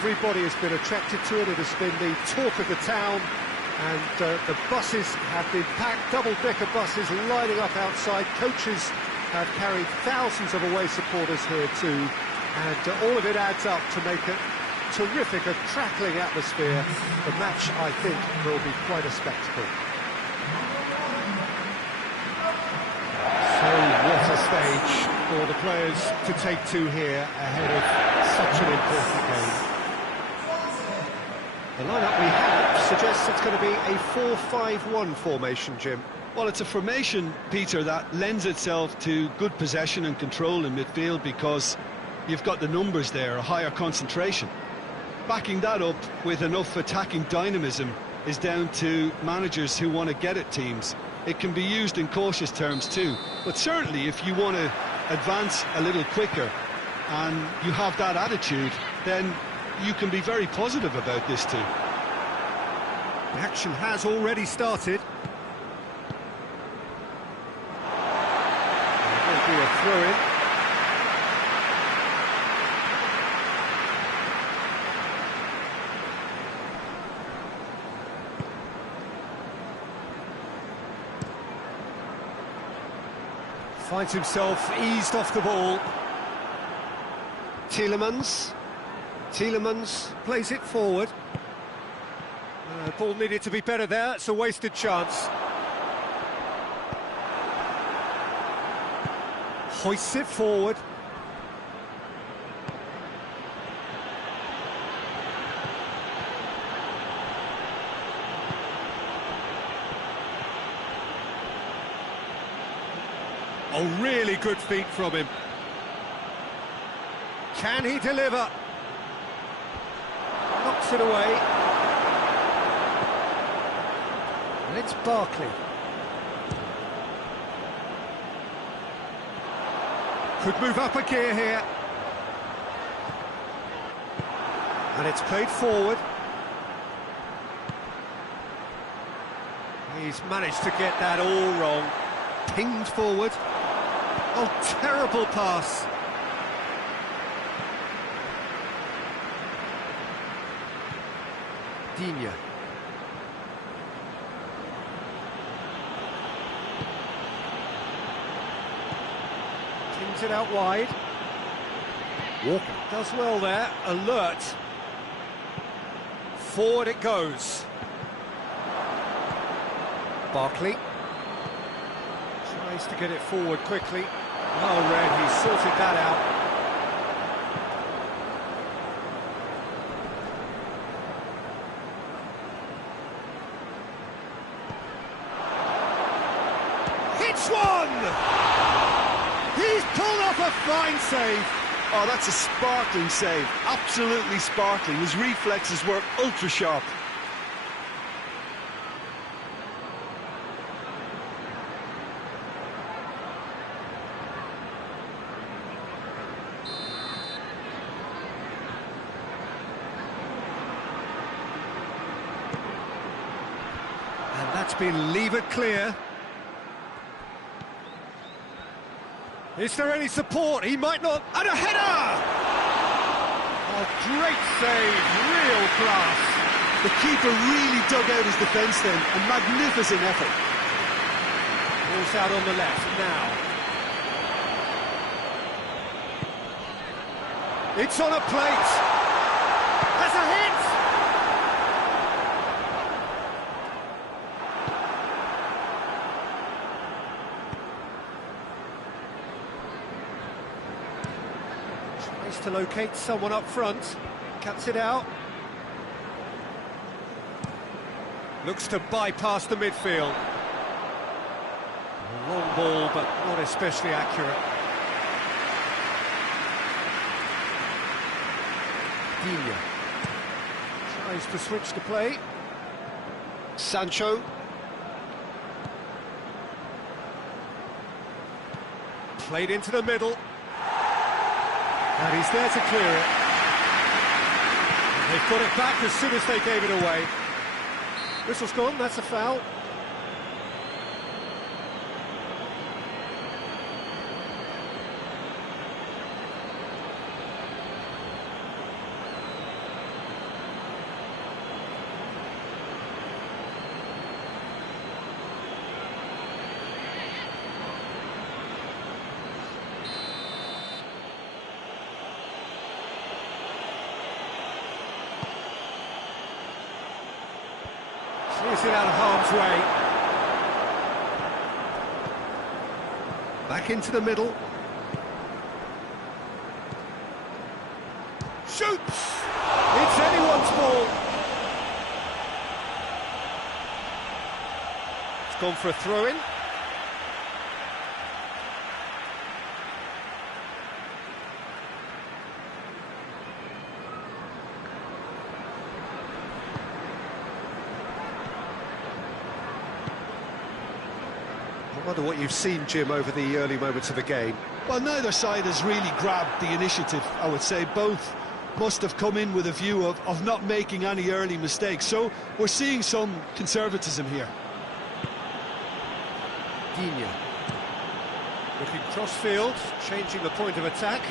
Everybody has been attracted to it. It has been the talk of the town, and the buses have been packed, double-decker buses lining up outside. Coaches have carried thousands of away supporters here too, and all of it adds up to make it terrific, a crackling atmosphere. The match, I think, will be quite a spectacle. So what a stage for the players to take to here ahead of such an important game. The lineup we have suggests it's going to be a 4-5-1 formation, Jim. Well, it's a formation, Peter, that lends itself to good possession and control in midfield because you've got the numbers there, a higher concentration. Backing that up with enough attacking dynamism is down to managers who want to get at teams. It can be used in cautious terms too, but certainly if you want to advance a little quicker and you have that attitude, then you can be very positive about this too. The action has already started. There will be a throw-in. Finds himself eased off the ball. Tielemans plays it forward. Ball needed to be better there, it's a wasted chance. Hoists it forward. Oh, really good feet from him. Can he deliver? Knocks it away. And it's Barkley. Could move up a gear here. And it's played forward. He's managed to get that all wrong. Pinged forward. Oh, terrible pass. Digne. Pings it out wide. Walker does well there, alert. Forward it goes. Barkley. Tries to get it forward quickly. Well read, he sorted that out. Hits one! He's pulled off a fine save. Oh, that's a sparkling save, absolutely sparkling. His reflexes were ultra sharp. That's been levered clear. Is there any support? He might not... And a header! Oh, great save, real class. The keeper really dug out his defence then, a magnificent effort. Ball's out on the left now. It's on a plate. Has a hit! To locate someone up front, cuts it out. Looks to bypass the midfield. A long ball, but not especially accurate. Digne tries to switch the play. Sancho. Played into the middle. And he's there to clear it. And they've got it back as soon as they gave it away. Whistle's gone, that's a foul. Clears it out of harm's way. Back into the middle. Shoots! It's anyone's ball. It's gone for a throw-in. I wonder what you've seen, Jim, over the early moments of the game. Well, neither side has really grabbed the initiative, I would say. Both must have come in with a view of not making any early mistakes. So we're seeing some conservatism here. Digne. Looking cross-field, changing the point of attack.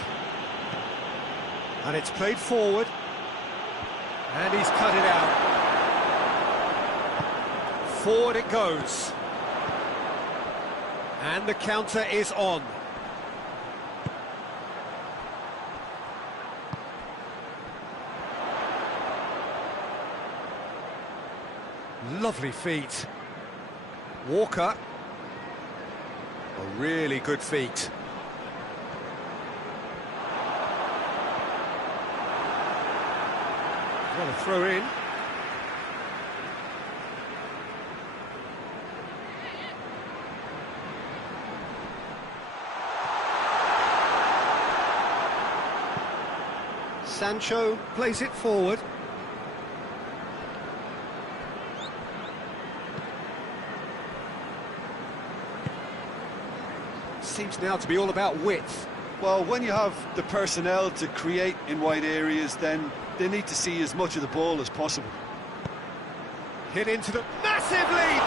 And it's played forward. And he's cut it out. Forward it goes. And the counter is on. Lovely feet. Walker. A really good feet. What a throw in. Sancho plays it forward. Seems now to be all about width. Well, when you have the personnel to create in wide areas, then they need to see as much of the ball as possible. Hit into the massive lead!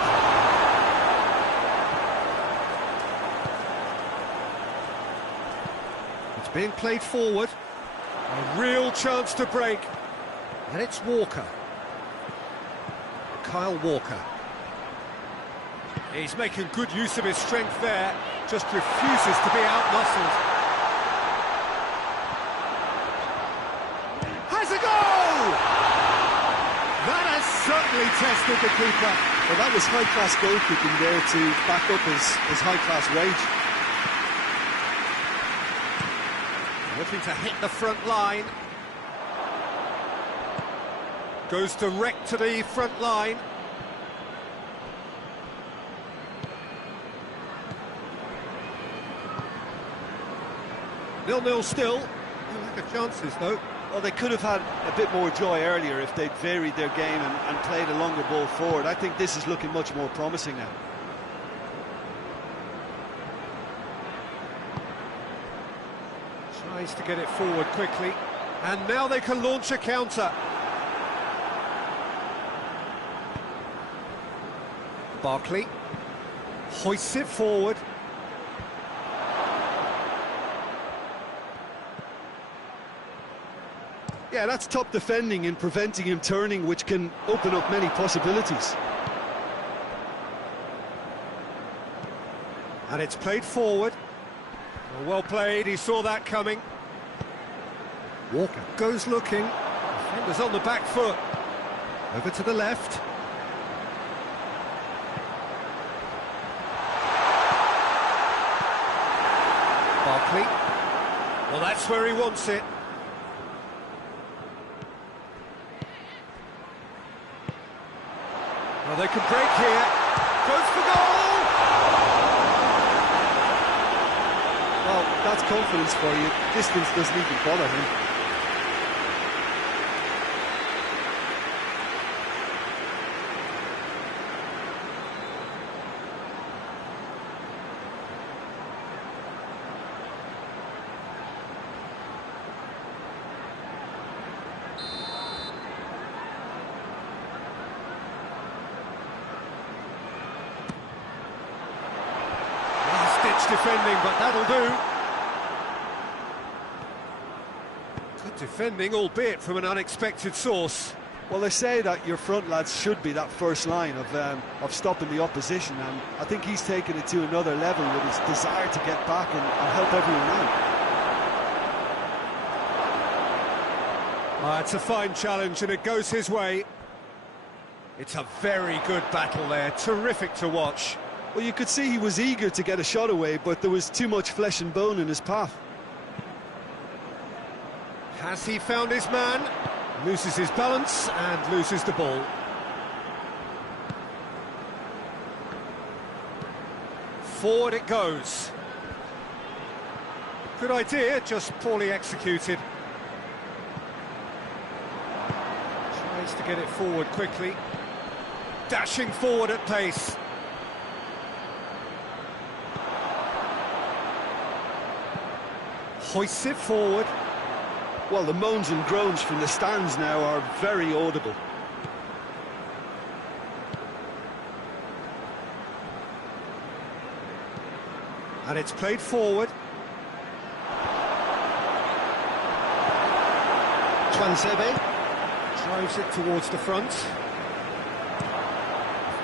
It's being played forward. A real chance to break. And it's Walker. Kyle Walker. He's making good use of his strength there. Just refuses to be outmuscled. Has a goal! That has certainly tested the keeper. Well, that was high-class goalkeeping there to back up his high-class rage. Looking to hit the front line. Goes direct to the front line. Nil-nil still. Lack of chances, though. Well, they could have had a bit more joy earlier if they'd varied their game and played a longer ball forward. I think this is looking much more promising now. Tries to get it forward quickly. And now they can launch a counter. Barkley hoists it forward. Yeah, that's top defending and preventing him turning, which can open up many possibilities. And it's played forward. Well played, he saw that coming. Walker goes looking. Defender's on the back foot. Over to the left. Barkley. Well, that's where he wants it. Well, they can break here. Goes for goal! Well, that's confidence for you. Distance doesn't even bother him. Defending, but that'll do. Good defending, albeit from an unexpected source. Well, they say that your front lads should be that first line of stopping the opposition, and I think he's taken it to another level with his desire to get back and help everyone out. It's a fine challenge, and it goes his way. It's a very good battle there, terrific to watch. Well, you could see he was eager to get a shot away, but there was too much flesh and bone in his path. Has he found his man? Loses his balance and loses the ball. Forward it goes. Good idea, just poorly executed. Tries to get it forward quickly. Dashing forward at pace. Hoists it forward. Well, the moans and groans from the stands now are very audible. And it's played forward. Twansebe drives it towards the front.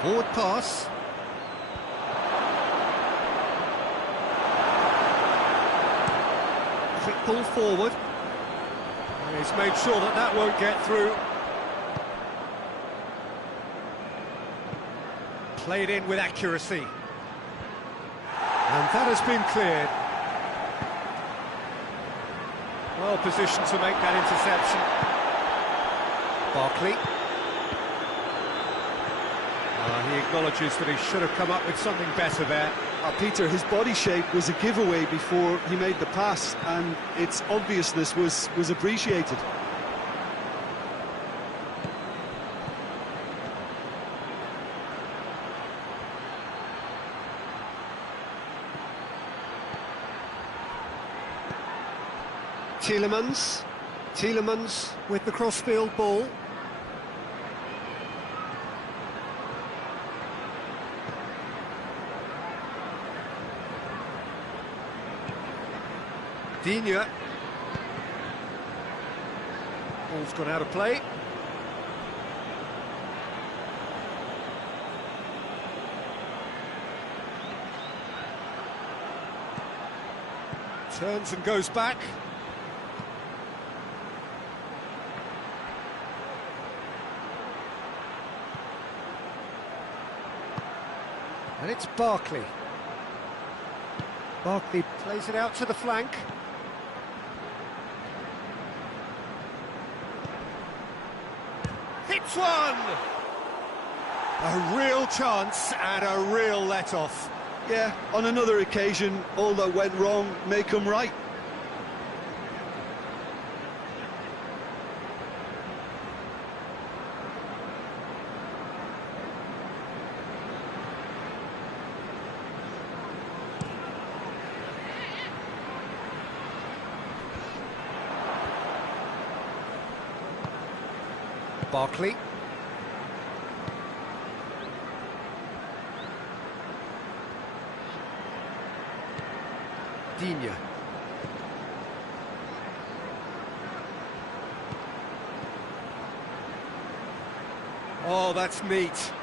Forward pass. Quick ball forward. And he's made sure that that won't get through. Played in with accuracy. And that has been cleared. Well positioned to make that interception. Barkley. He acknowledges that he should have come up with something better there. Peter, his body shape was a giveaway before he made the pass, and its obviousness was appreciated. Tielemans With the crossfield ball. Digne. Ball's gone out of play. Turns and goes back. And it's Barkley. Barkley plays it out to the flank. Hits one! A real chance and a real let-off. Yeah, on another occasion, all that went wrong may come right. Barkley. Digne. Oh, that's neat.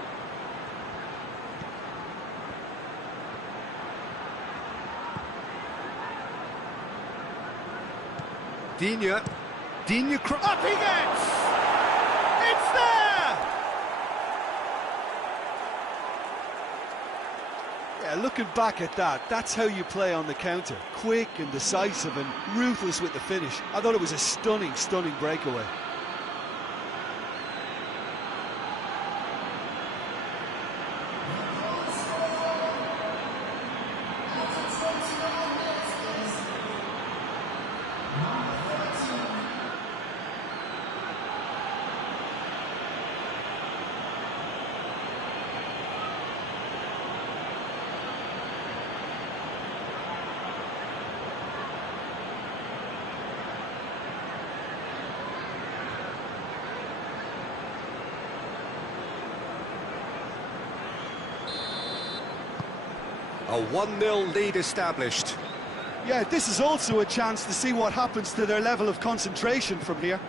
Digne. Up he gets! It's there! Yeah, looking back at that, that's how you play on the counter. Quick and decisive and ruthless with the finish. I thought it was a stunning, stunning breakaway. A 1-0 lead established. Yeah, this is also a chance to see what happens to their level of concentration from here.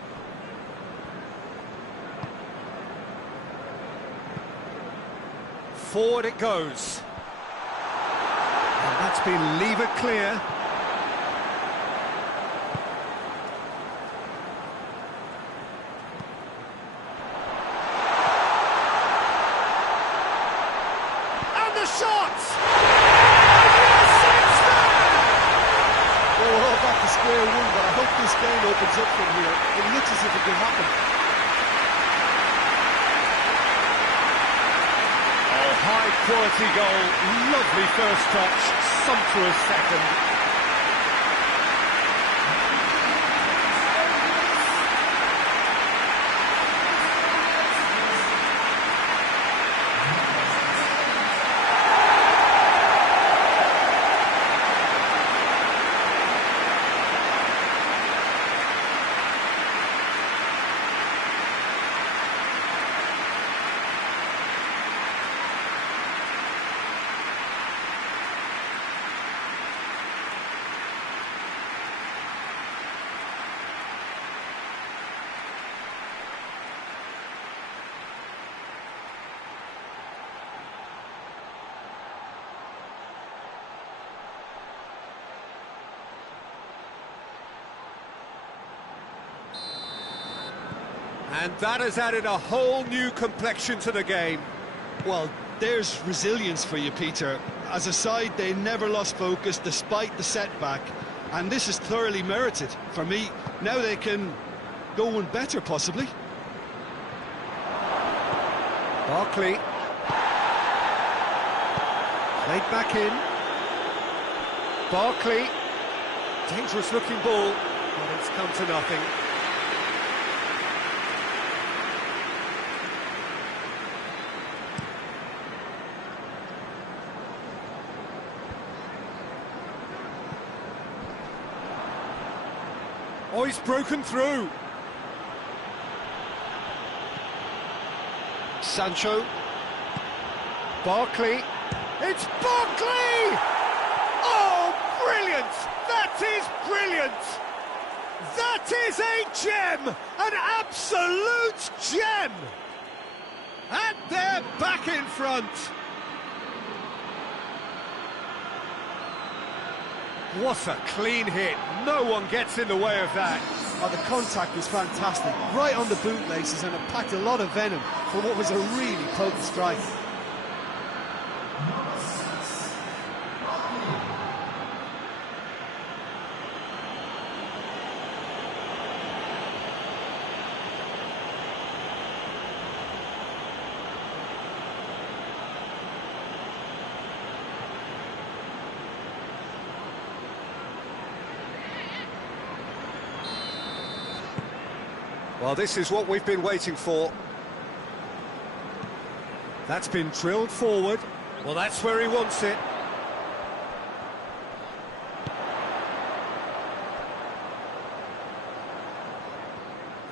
Forward it goes. And that's been levered clear. shot! And yes, it's there! Well, we're all back to square one, but I hope this game opens up from here. It looks as if it could happen. Oh, high-quality goal, lovely first touch, sumptuous second. And that has added a whole new complexion to the game. Well, there's resilience for you, Peter. As a side, they never lost focus despite the setback, and this is thoroughly merited. For me, now they can go one better, possibly. Barkley. Played back in. Barkley. Dangerous looking ball, but it's come to nothing. Oh, he's broken through. Sancho. Barkley. It's Barkley! Oh, brilliant! That is brilliant! That is a gem! An absolute gem! And they're back in front. What a clean hit. No one gets in the way of that. Oh, the contact was fantastic. Right on the bootlaces, and it packed a lot of venom for what was a really potent strike. Well, this is what we've been waiting for. That's been drilled forward. Well, that's where he wants it.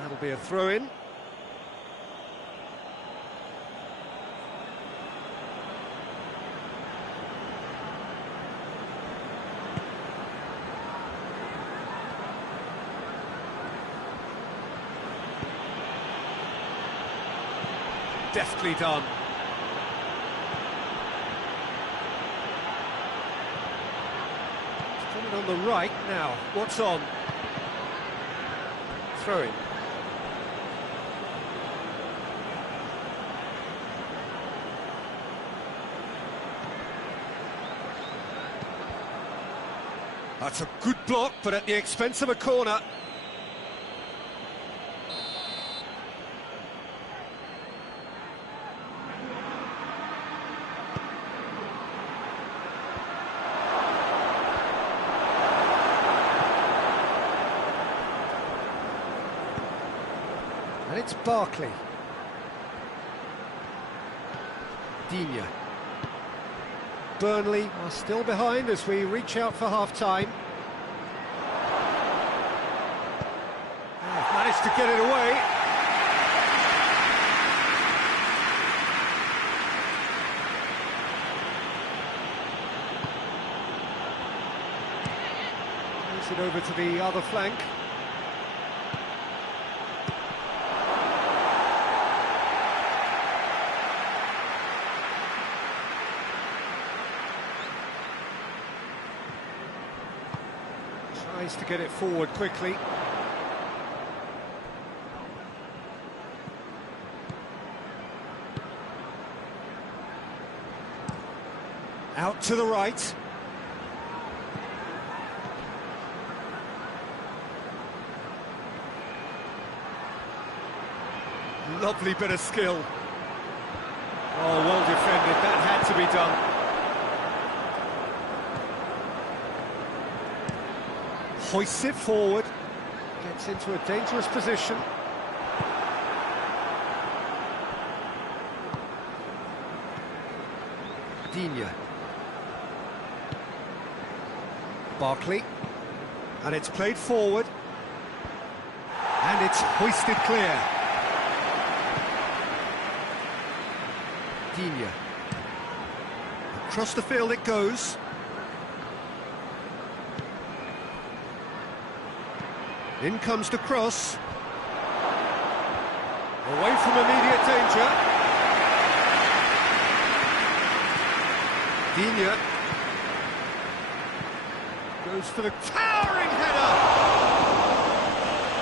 That'll be a throw-in. Deftly done. It's coming on the right now. What's on? Throw in. That's a good block, but at the expense of a corner. And it's Barkley. Digne. Burnley are still behind as we reach out for half-time. They've managed to get it away. Plays it over to the other flank. Tries to get it forward quickly. Out to the right. Lovely bit of skill. Oh, well defended. That had to be done. Hoists it forward. Gets into a dangerous position. Digne. Barkley. And it's played forward. And it's hoisted clear. Digne. Across the field it goes. In comes the cross. Away from immediate danger. Digne goes for the towering header.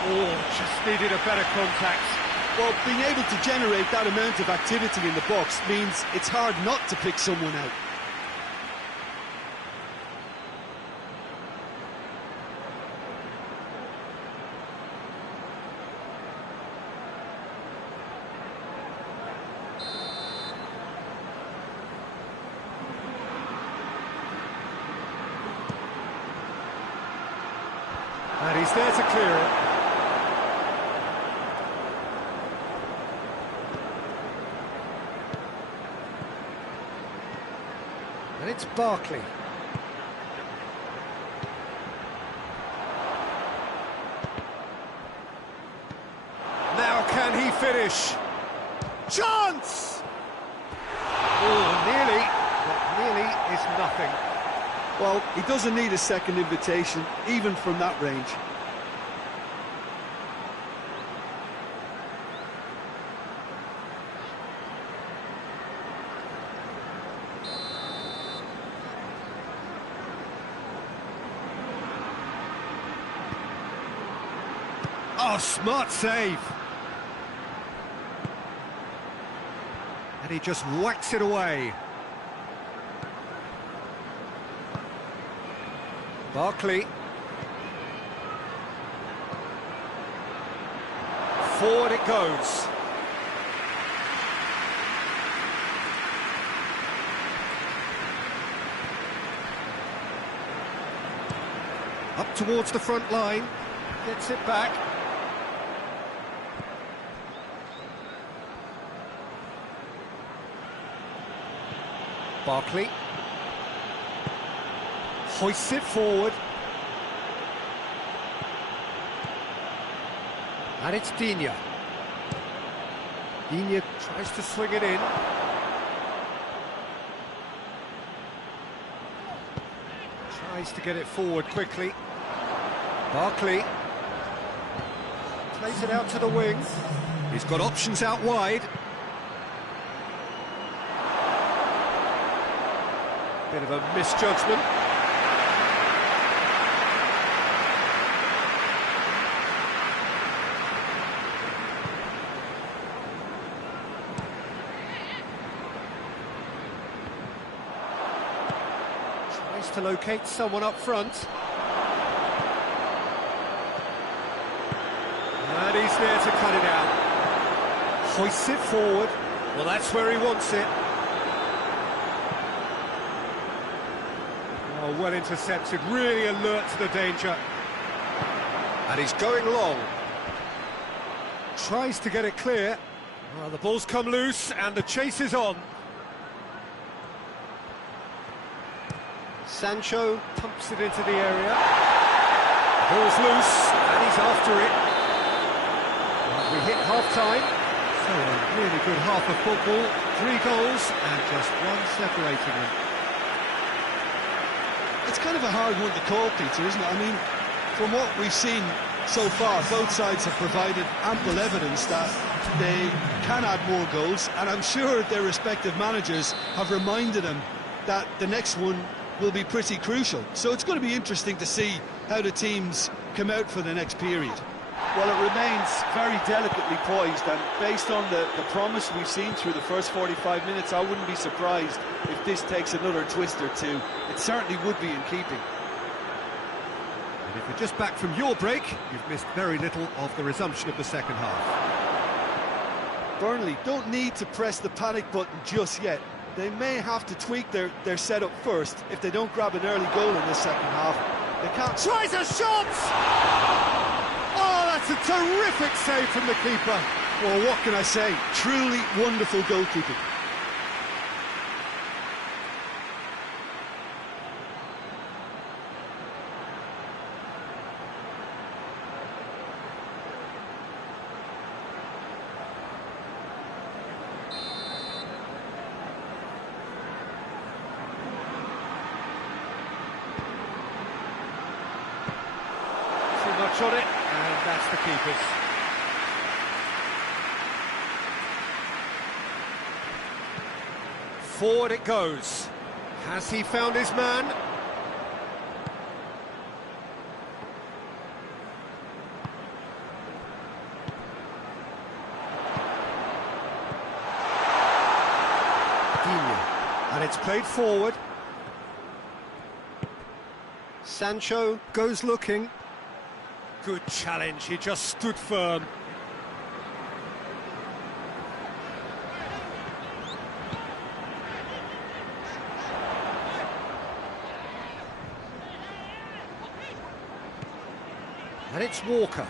Oh, just needed a better contact. Well, being able to generate that amount of activity in the box means it's hard not to pick someone out. And he's there to clear it. And it's Barkley. Now can he finish? Chance! Oh, nearly, but nearly is nothing. Well, he doesn't need a second invitation, even from that range. Oh, smart save. And he just whacks it away. Barkley. Forward it goes. Up towards the front line. Gets it back. Barkley. Hoists it forward. And it's Digne. Digne tries to swing it in. Tries to get it forward quickly. Barkley. Plays it out to the wing. He's got options out wide. Bit of a misjudgment. Tries to locate someone up front. And he's there to cut it out. Hoists it forward. Well, that's where he wants it. Oh, well intercepted, really alert to the danger. And he's going long. Tries to get it clear. Well, the ball's come loose and the chase is on. Sancho pumps it into the area. Ball's loose and he's after it. Well, we hit half-time. So a really good half of football. 3 goals and just one separating them. It's kind of a hard one to call, Peter, isn't it? I mean, from what we've seen so far, both sides have provided ample evidence that they can add more goals, and I'm sure their respective managers have reminded them that the next one will be pretty crucial. So it's going to be interesting to see how the teams come out for the next period. Well, it remains very delicately poised, and based on the promise we've seen through the first 45 minutes, I wouldn't be surprised if this takes another twist or two. It certainly would be in keeping. And if you're just back from your break, you've missed very little of the resumption of the second half. Burnley don't need to press the panic button just yet. They may have to tweak their setup first if they don't grab an early goal in the second half. They can't... Tries a shot! Oh, that's a terrific save from the keeper. Well, what can I say? Truly wonderful goalkeeping. Much on it, and that's the keeper's. Forward it goes. Has he found his man? And it's played forward. Sancho goes looking. Good challenge, he just stood firm. And it's Walker.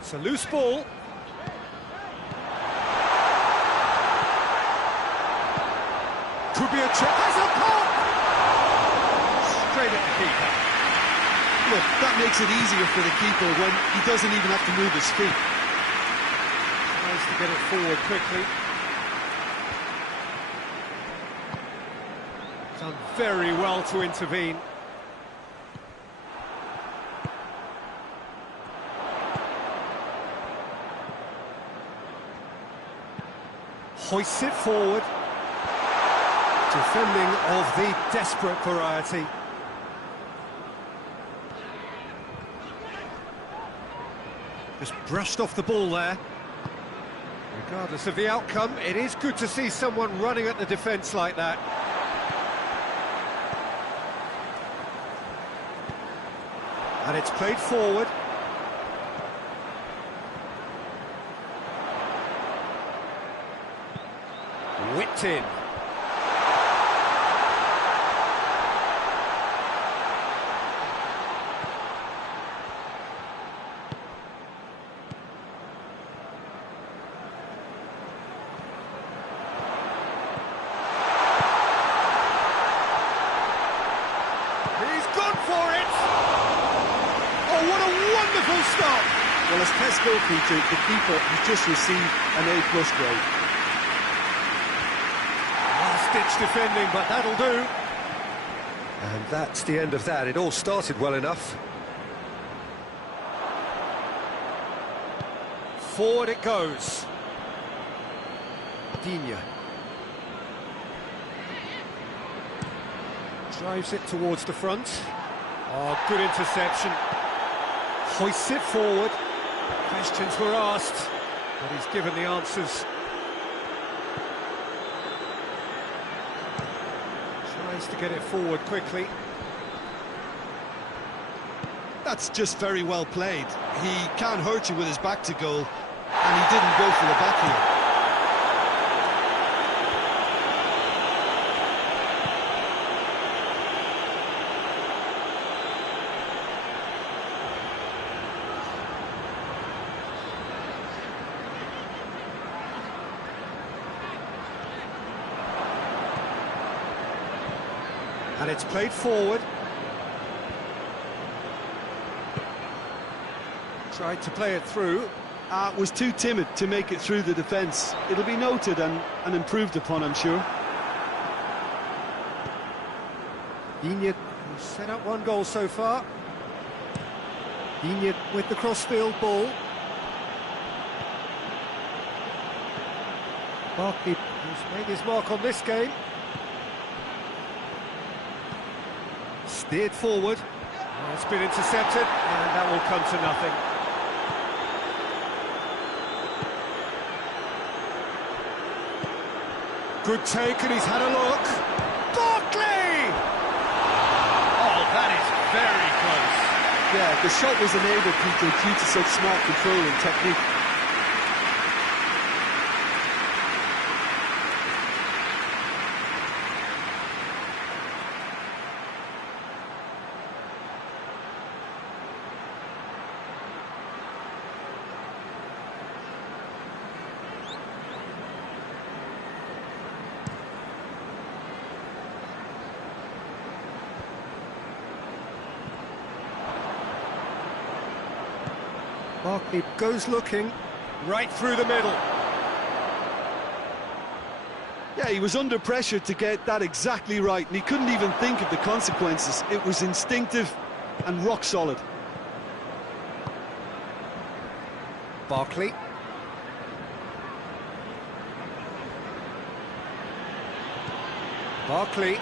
It's a loose ball. Could be a chance. Has a pop! Straight at the keeper. Look, that makes it easier for the keeper when he doesn't even have to move his feet. Tries to get it forward quickly. Done very well to intervene. Hoists it forward. Defending of the desperate variety. Just brushed off the ball there. Regardless of the outcome, it is good to see someone running at the defence like that. And it's played forward. Whipped in. He's gone for it! Oh, what a wonderful stop! Well, as PES goalkeeper, the keeper has just received an A+ grade. Last-ditch defending, but that'll do. And that's the end of that. It all started well enough. Forward it goes. Digne. Drives it towards the front. Oh, good interception. Hoists it forward. Questions were asked, but he's given the answers. Tries to get it forward quickly. That's just very well played. He can't hurt you with his back to goal, and he didn't go for the back heel. And it's played forward. Tried to play it through. Was too timid to make it through the defence. It'll be noted and improved upon, I'm sure. Digne set up one goal so far. Digne with the crossfield ball. Barkley, who's made his mark on this game. Steered forward. Oh, it's been intercepted, and that will come to nothing. Good take, and he's had a look. Barkley! Oh, that is very close. Yeah, the shot was enabled, Peter, due to such smart control and technique. Barkley goes looking, right through the middle. Yeah, he was under pressure to get that exactly right, and he couldn't even think of the consequences. It was instinctive and rock solid. Barkley. Barkley.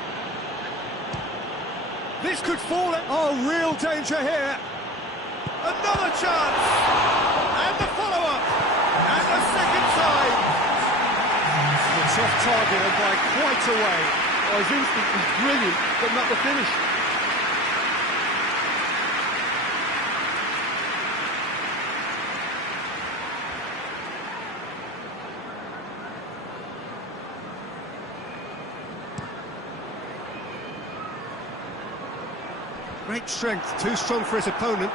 This could fall at... Oh, real danger here. Another chance! And the follow-up! And the second time! It's off target and by quite a way. Oh, his instinct was brilliant, but not the finish. Great strength, too strong for his opponent.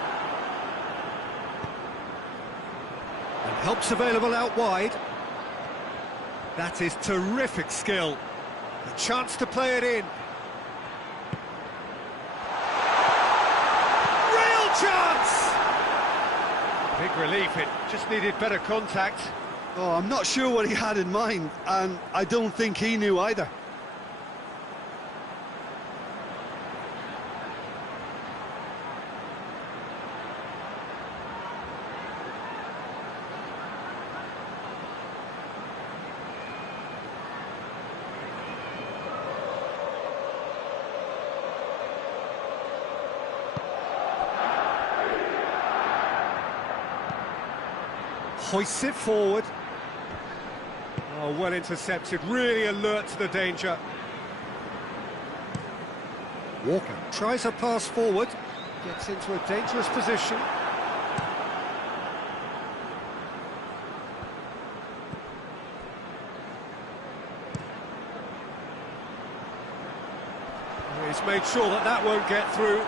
And help's available out wide. That is terrific skill. A chance to play it in. Real chance! Big relief, it just needed better contact. Oh, I'm not sure what he had in mind, and I don't think he knew either. Hoists it forward. Oh, well intercepted, really alert to the danger. Walker tries a pass forward, gets into a dangerous position. Oh, he's made sure that that won't get through.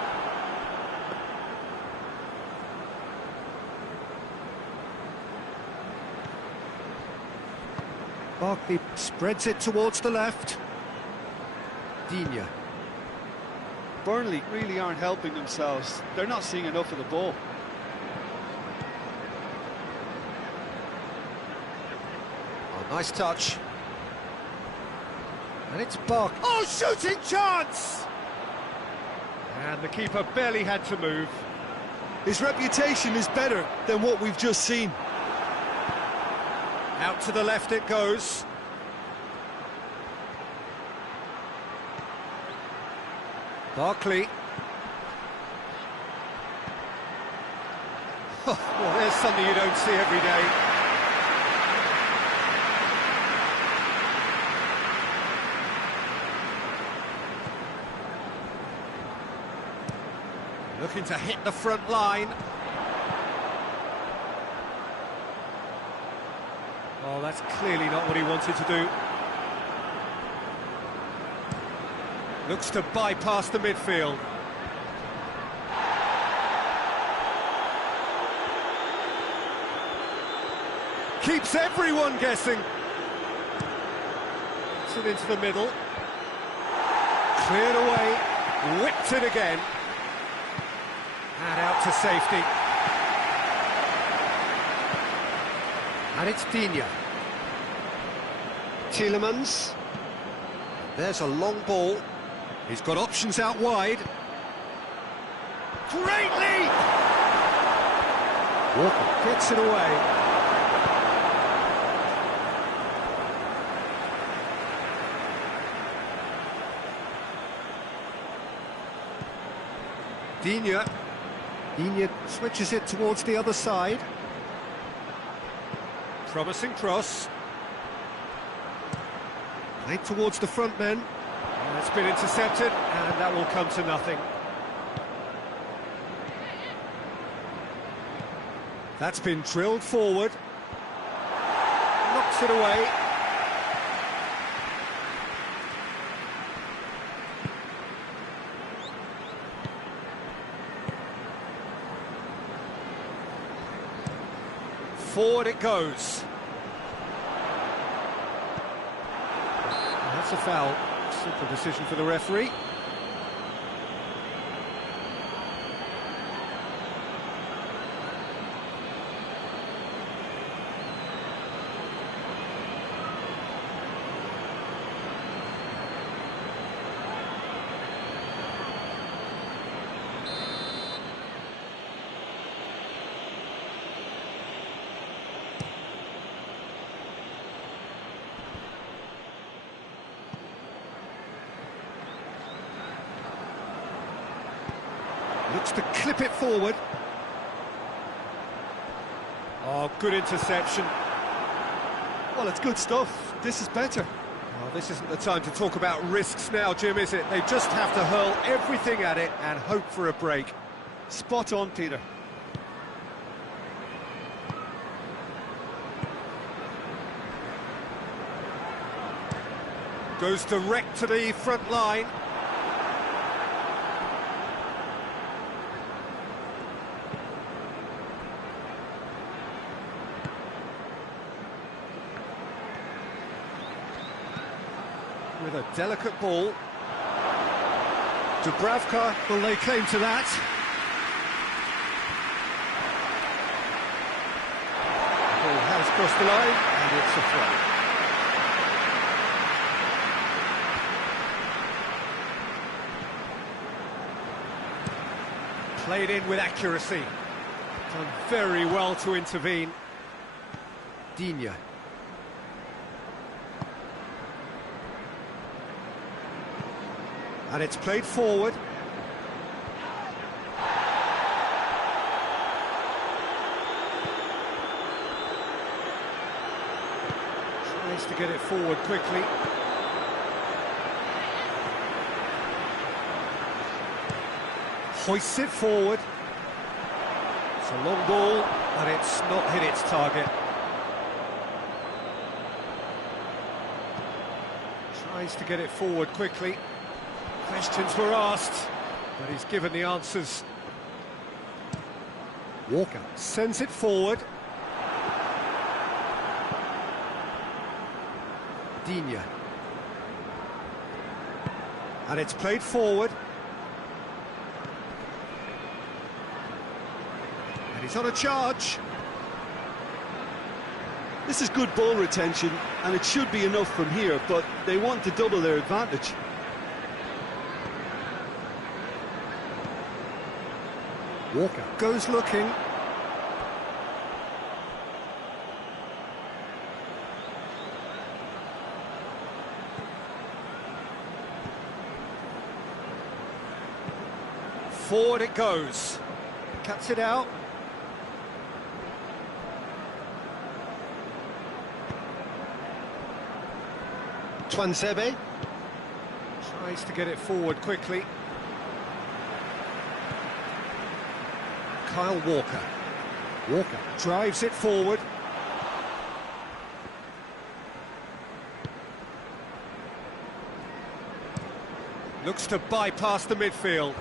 Barkley spreads it towards the left. Digne. Burnley really aren't helping themselves. They're not seeing enough of the ball. Oh, nice touch. And it's Bark. Oh, shooting chance! And the keeper barely had to move. His reputation is better than what we've just seen. Out to the left it goes. Barkley. Well, there's something you don't see every day. Looking to hit the front line. Oh, that's clearly not what he wanted to do. Looks to bypass the midfield. Keeps everyone guessing. Puts it into the middle. Cleared away. Whipped it again. And out to safety. And it's Digne. Tielemans. There's a long ball. He's got options out wide. Great leap! Walker gets it away. Digne. Digne switches it towards the other side. Promising cross. Played towards the front men. And it's been intercepted, and that will come to nothing. That's been drilled forward. Knocks it away. Forward it goes. That's a foul. Simple decision for the referee. Looks to clip it forward. Oh, good interception. Well, it's good stuff. This is better. Well, this isn't the time to talk about risks now, Jim, is it? They just have to hurl everything at it and hope for a break. Spot on, Peter. Goes direct to the front line. With a delicate ball. Dubravka will lay claim to that. The ball has crossed the line, and it's a throw. Played in with accuracy. Done very well to intervene. Digne. And it's played forward. Tries to get it forward quickly. Hoists it forward. It's a long ball, and it's not hit its target. Tries to get it forward quickly. Questions were asked, but he's given the answers. Walker sends it forward. Digne. And it's played forward. And he's on a charge. This is good ball retention, and it should be enough from here, but they want to double their advantage. Walker goes looking. Forward it goes. Cuts it out. Twansebe tries to get it forward quickly. Kyle Walker. Walker drives it forward. Looks to bypass the midfield.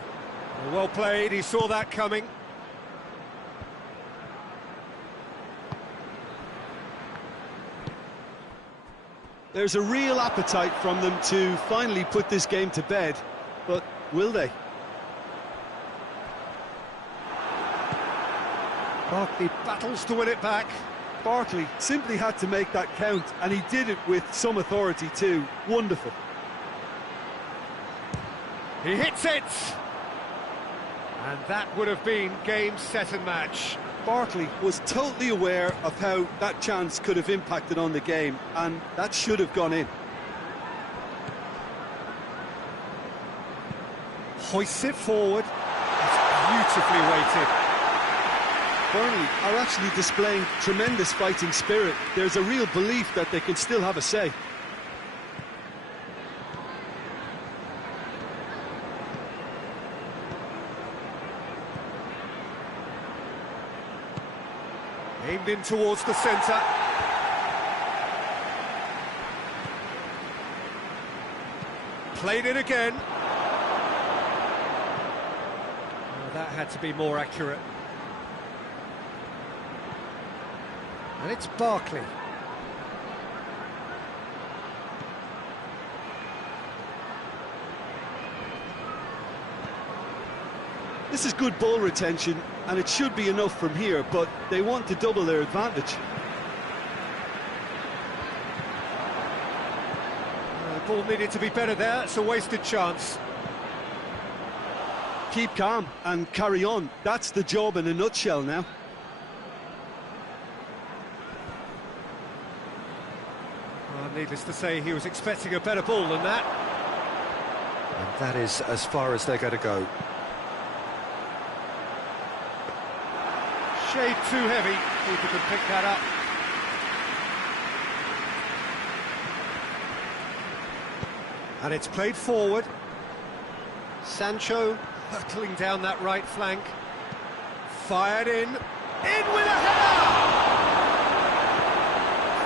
Well played, he saw that coming. There's a real appetite from them to finally put this game to bed, but will they? Barkley battles to win it back. Barkley simply had to make that count, and he did it with some authority too. Wonderful. He hits it! And that would have been game, set and match. Barkley was totally aware of how that chance could have impacted on the game, and that should have gone in. Hoists it forward. It's beautifully weighted. Burnley are actually displaying tremendous fighting spirit. There's a real belief that they can still have a say. Aimed in towards the centre. Played it again. Oh, that had to be more accurate. And it's Barkley. This is good ball retention, and it should be enough from here, but they want to double their advantage. Ball needed to be better there, it's a wasted chance. Keep calm and carry on. That's the job in a nutshell now. Needless to say, he was expecting a better ball than that. And that is as far as they're going to go. Shade too heavy, keeper can pick that up. And it's played forward. Sancho hurtling down that right flank. Fired in. In with a header!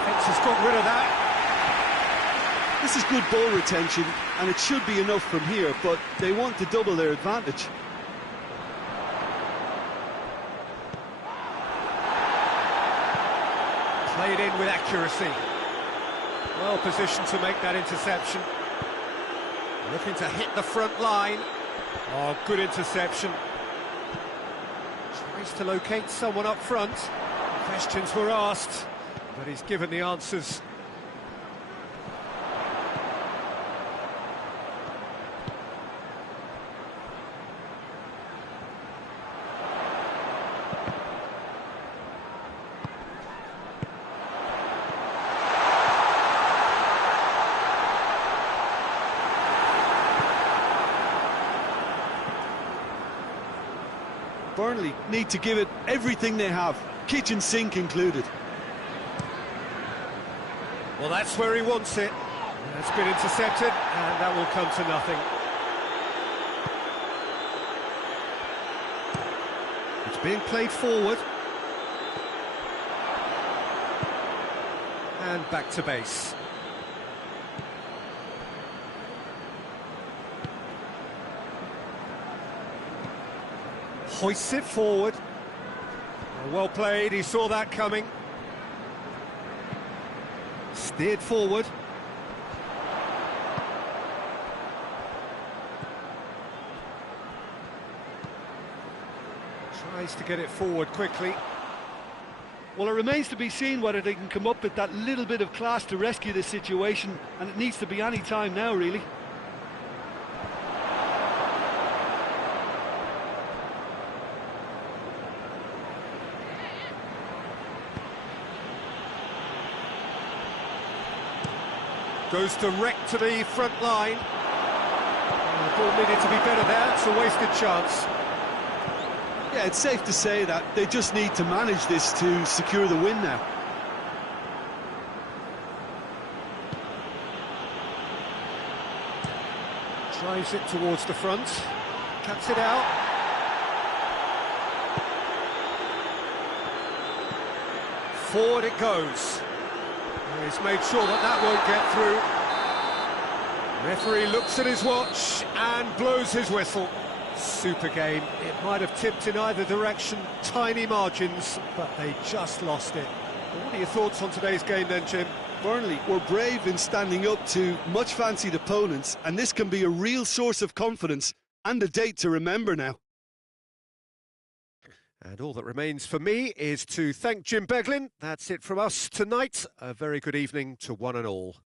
Fence has got rid of that. This is good ball retention, and it should be enough from here, but they want to double their advantage. Played in with accuracy. Well positioned to make that interception. Looking to hit the front line. Oh, good interception. Tries to locate someone up front. Questions were asked, but he's given the answers. Burnley need to give it everything they have, kitchen sink included. Well, that's where he wants it. That's been intercepted, and that will come to nothing. It's being played forward. And back to base. Hoists it forward. Well played, he saw that coming. Steered forward. Tries to get it forward quickly. Well, it remains to be seen whether they can come up with that little bit of class to rescue this situation, and it needs to be any time now, really. Goes direct to the front line. The ball needed to be better there, it's a wasted chance. Yeah, it's safe to say that they just need to manage this to secure the win now. Drives it towards the front, cuts it out. Forward it goes. He's made sure that that won't get through. Referee looks at his watch and blows his whistle. Super game. It might have tipped in either direction, tiny margins, but they just lost it. Well, what are your thoughts on today's game then, Jim? Burnley were brave in standing up to much fancied opponents, and this can be a real source of confidence and a date to remember now. And all that remains for me is to thank Jim Beglin. That's it from us tonight. A very good evening to one and all.